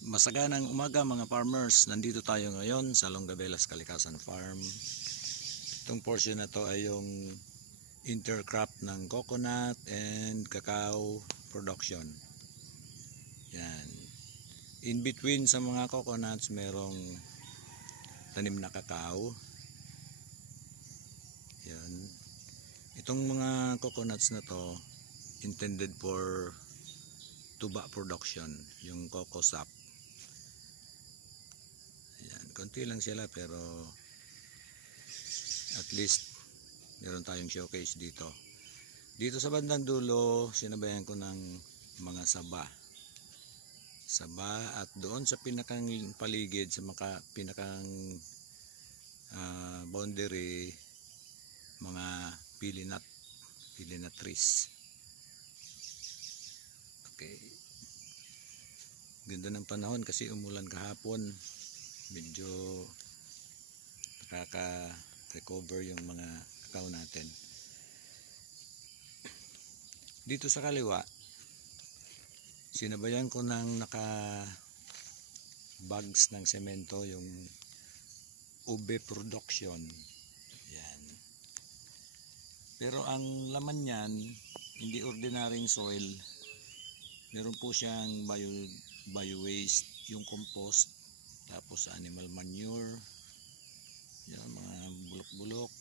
Masaganang umaga mga farmers, nandito tayo ngayon sa Longabelas Kalikasan Farm. Itong portion na to ay yung intercrop ng coconut and cacao production. Yan. In between sa mga coconuts merong tanim na cacao. Yan. Itong mga coconuts na to intended for tuba production, yung coco sap. Konti lang sila pero at least meron tayong showcase dito. Dito sa bandang dulo sinabayan ko ng mga saba at doon sa pinakang paligid sa pinakang boundary mga pili nut trees. Okay, ganda ng panahon kasi umulan kahapon. Medyo nakaka-recover yung mga kakao natin. Dito sa kaliwa, sinabayan ko ng naka-bags ng semento yung ube production. Yan. Pero ang laman niyan, hindi ordinaryong soil. Meron po siyang bio waste, yung compost. Tapos animal manure, yan, mga bulok-bulok,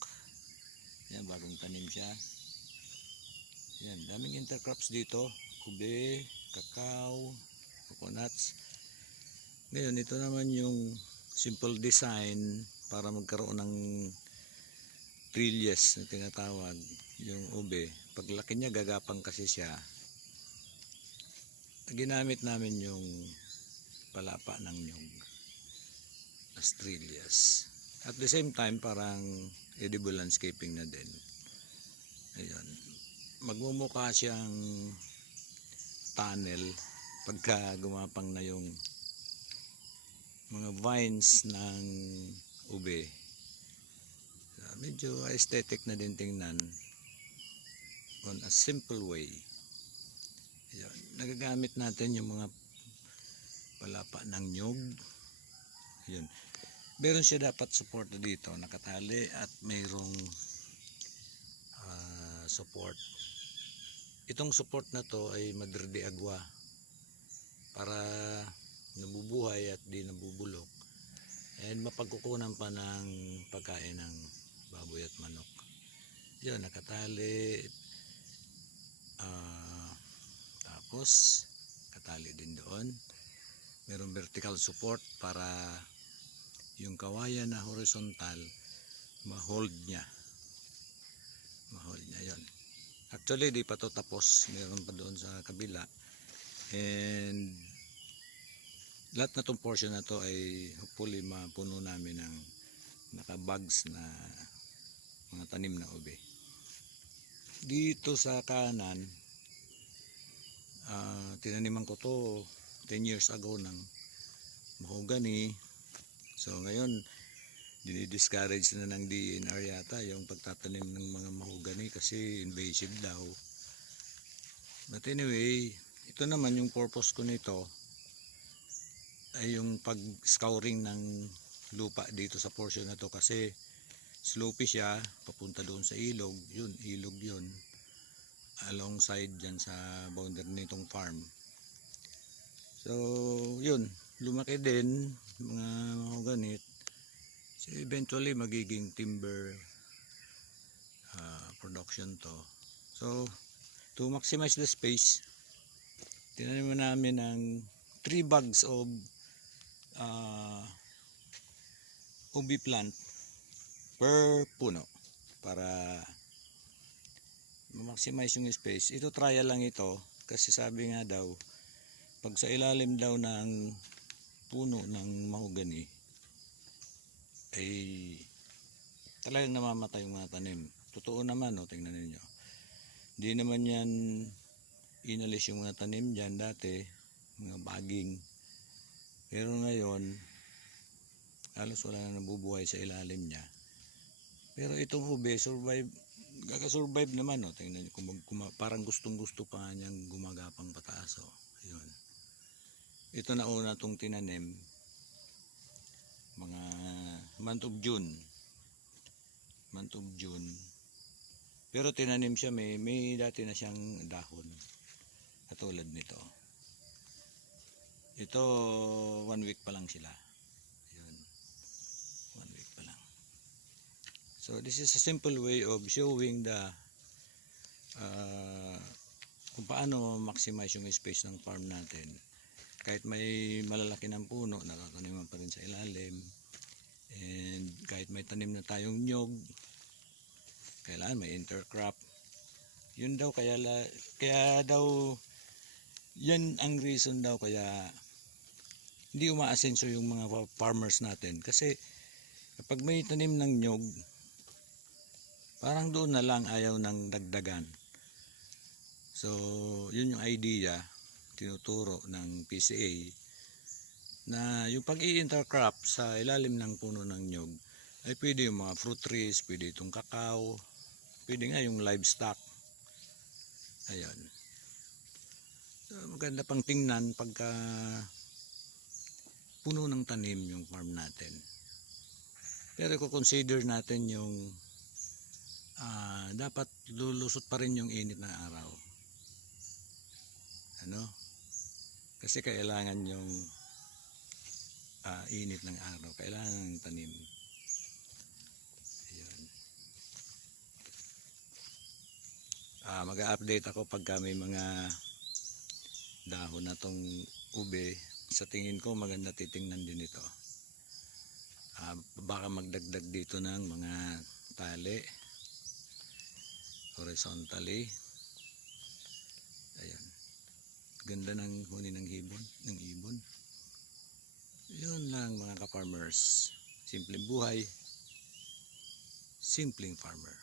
yan, bagong tanim siya. Yan, daming intercrops dito, ube, cacao, coconuts. Ngayon, ito naman yung simple design para magkaroon ng trillies na tinatawag, yung ube. Paglaki niya, gagapang kasi siya. Ginamit namin yung palapa ng nyug. Trillies. At the same time parang edible landscaping na din. Ayun. Magmumukha siyang tunnel pagka gumapang na yung mga vines ng ube. Medyo aesthetic na din tingnan on a simple way. Ayun. Nagagamit natin yung mga palapa ng nyug. Ayun. Meron siya dapat support dito, nakatali at mayroong support. Itong support na to ay madre de agua para nabubuhay at di nabubulok and mapagkukunan pa ng pagkain ng baboy at manok. Yun, nakatali, tapos katali din doon. Merong vertical support para yung kawayan na horizontal ma-hold niya yon. Actually di pa to tapos, meron pa doon sa kabila, and lahat na tong portion na to ay hopefully mapuno namin ng naka-bags na mga tanim na ube. Dito sa kanan, tinaniman ko to 10 years ago ng mahogany. So ngayon, dinidiscourage na ng DNR yata yung pagtatanim ng mga mahogany kasi invasive daw. But anyway, ito naman yung purpose ko nito ay yung pag-scouring ng lupa dito sa portion na to kasi slopey siya, papunta doon sa ilog. Yun, ilog yun. Alongside dyan sa boundary nitong farm. So, yun, lumaki din mga mahogany. So eventually magiging timber production to. So to maximize the space, tinanim namin ng 3 bags of ubi plant per puno para ma-maximize yung space. Ito trial lang ito kasi sabi nga daw pag sa ilalim daw ng puno ng mahogany ay talagang namamatay yung mga tanim. Totoo naman, no, tingnan niyo. Hindi naman yan inalis yung mga tanim dyan dati, mga baging. Pero ngayon halos wala na nabubuhay sa ilalim niya. Pero itong ube gagasurvive naman, no. Tingnan niyo, parang gustong-gusto pa nga niyang gumagapang pataas, oh. Ayun. ito na una itong tinanim mga month of June. Pero tinanim siya, may dati na siyang dahon katulad nito. Ito 1 week pa lang sila. Ayun, 1 week pa lang. So this is a simple way of showing the kung paano maximize yung space ng farm natin. Kahit may malalaki ng puno, nakakaniman pa rin sa ilalim. And kahit may tanim na tayong nyog, kailangan may intercrop. Yun daw, kaya daw, yan ang reason daw kaya hindi umaasenso yung mga farmers natin. Kasi kapag may tanim ng nyog, parang doon na lang ayaw ng dagdagan. So, yun yung idea, tinuturo ng PCA, na yung pag-i-intercrop sa ilalim ng puno ng nyog, ay pwede yung mga fruit trees, pwede itong kakao, pwede nga yung livestock. Ayan. So, maganda pang tingnan pagka puno ng tanim yung farm natin. Pero kung consider natin yung dapat lulusot pa rin yung init ng araw. Kasi kailangan yung init ng araw, kailangan ng tanim. Ayun. Mag-update ako pagka may mga dahon na tong ube. Sa tingin ko maganda titingnan din ito. Baka magdagdag dito ng mga tali horizontally. Ayan. Ganda ng huni ng ibon. Yun lang mga ka-farmers. Simpleng buhay, simpleng farmer.